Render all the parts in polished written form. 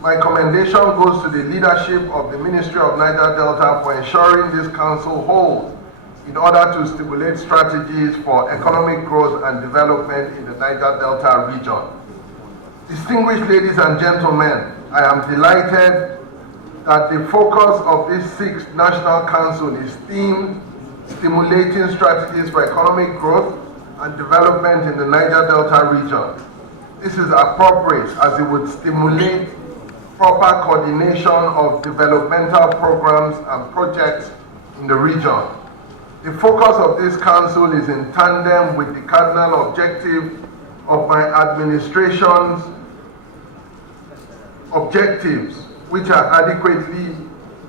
My commendation goes to the leadership of the Ministry of Niger Delta for ensuring this council holds in order to stimulate strategies for economic growth and development in the Niger Delta region. Distinguished ladies and gentlemen, I am delighted that the focus of this 6th National Council is themed Stimulating Strategies for Economic Growth and Development in the Niger Delta region. This is appropriate as it would stimulate proper coordination of developmental programs and projects in the region. The focus of this council is in tandem with the cardinal objective of my administration's objectives, which are adequately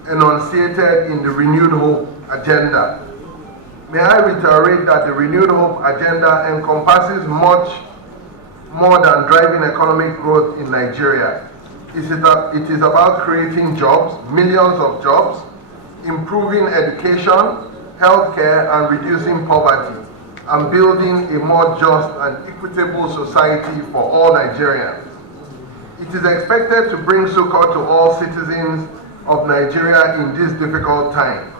enunciated in the Renewed Hope Agenda. May I reiterate that the Renewed Hope Agenda encompasses much more than driving economic growth in Nigeria. It is about creating jobs, millions of jobs, improving education, healthcare, and reducing poverty, and building a more just and equitable society for all Nigerians. It is expected to bring succor to all citizens of Nigeria in this difficult time.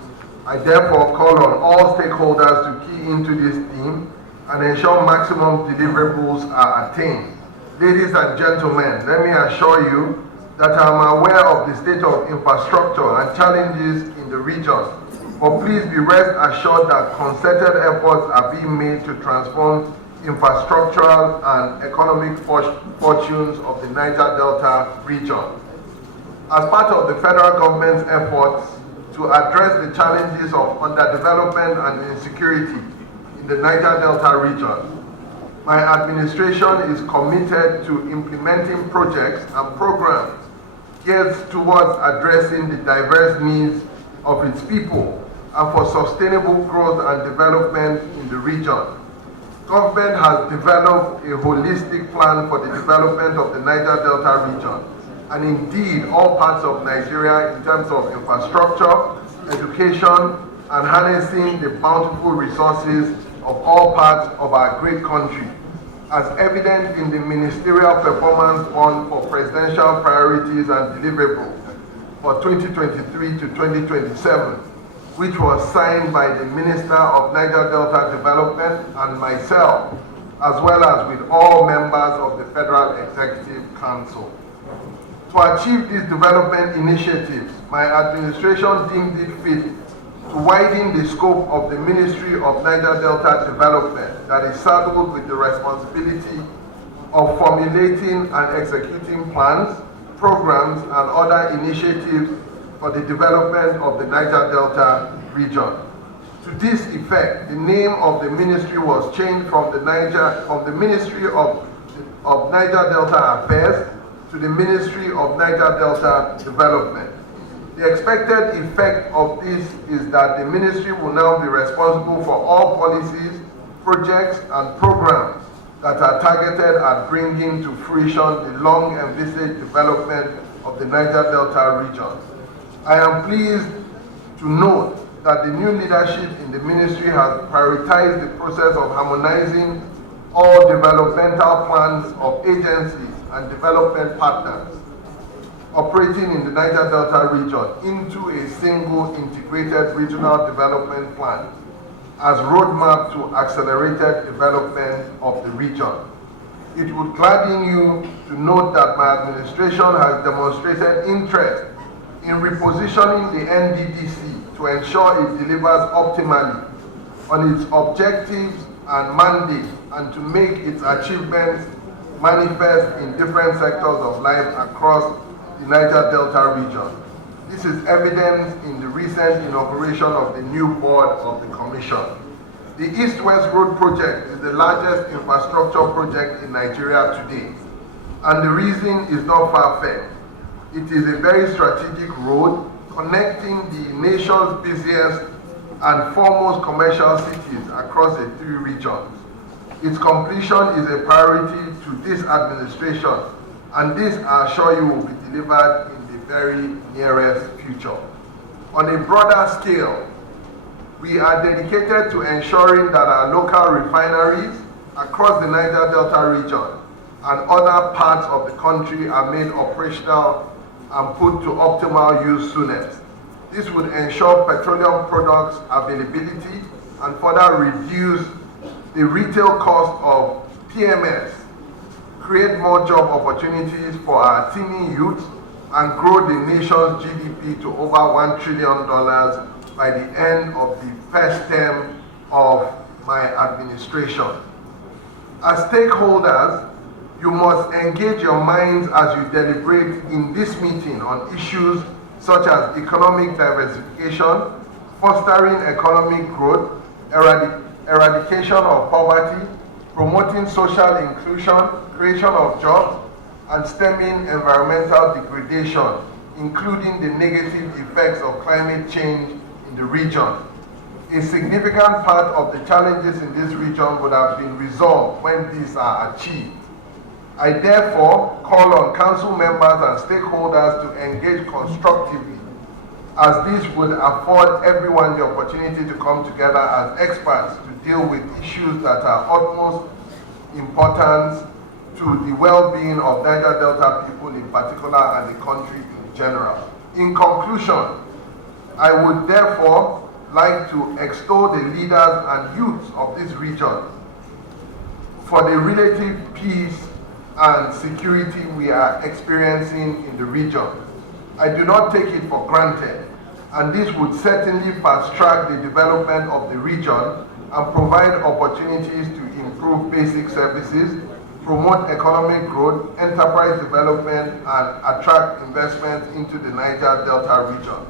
I therefore call on all stakeholders to key into this theme and ensure maximum deliverables are attained. Ladies and gentlemen, let me assure you that I am aware of the state of infrastructure and challenges in the region, but please be rest assured that concerted efforts are being made to transform infrastructural and economic fortunes of the Niger Delta region. As part of the federal government's efforts to address the challenges of underdevelopment and insecurity in the Niger Delta region, my administration is committed to implementing projects and programs geared towards addressing the diverse needs of its people and for sustainable growth and development in the region. Government has developed a holistic plan for the development of the Niger Delta region, and indeed all parts of Nigeria in terms of infrastructure, education, and harnessing the bountiful resources of all parts of our great country, as evident in the Ministerial Performance Fund for Presidential Priorities and Deliverables for 2023 to 2027, which was signed by the Minister of Niger Delta Development and myself, as well as with all members of the Federal Executive Council. To achieve these development initiatives, my administration deemed it fit to widen the scope of the Ministry of Niger Delta Development that is saddled with the responsibility of formulating and executing plans, programs, and other initiatives for the development of the Niger Delta region. To this effect, the name of the ministry was changed from the Ministry of Niger Delta Affairs to the Ministry of Niger Delta Development. The expected effect of this is that the ministry will now be responsible for all policies, projects, and programs that are targeted at bringing to fruition the long-envisaged development of the Niger Delta region. I am pleased to note that the new leadership in the ministry has prioritized the process of harmonizing all developmental plans of agencies and development partners operating in the Niger Delta region into a single integrated regional development plan as roadmap to accelerated development of the region. It would gladden you to note that my administration has demonstrated interest in repositioning the NDDC to ensure it delivers optimally on its objectives and mandate and to make its achievements manifest in different sectors of life across the Niger Delta region. This is evident in the recent inauguration of the new board of the Commission. The East-West Road project is the largest infrastructure project in Nigeria today, and the reason is not far-fetched. It is a very strategic road connecting the nation's busiest and foremost commercial cities across the 3 regions. Its completion is a priority to this administration, and this, I assure you, will be delivered in the very nearest future. On a broader scale, we are dedicated to ensuring that our local refineries across the Niger Delta region and other parts of the country are made operational and put to optimal use soonest. This would ensure petroleum products availability and further reduce the retail cost of PMS, create more job opportunities for our teeming youth, and grow the nation's GDP to over $1 trillion by the end of the first term of my administration. As stakeholders, you must engage your minds as you deliberate in this meeting on issues such as economic diversification, fostering economic growth, eradication of poverty, promoting social inclusion, creation of jobs, and stemming environmental degradation, including the negative effects of climate change in the region. A significant part of the challenges in this region would have been resolved when these are achieved. I therefore call on council members and stakeholders to engage constructively, as this would afford everyone the opportunity to come together as experts to deal with issues that are utmost importance to the well-being of Niger Delta people in particular and the country in general. In conclusion, I would therefore like to extol the leaders and youths of this region for the relative peace and security we are experiencing in the region. I do not take it for granted, and this would certainly fast-track the development of the region and provide opportunities to improve basic services, promote economic growth, enterprise development, and attract investment into the Niger Delta region.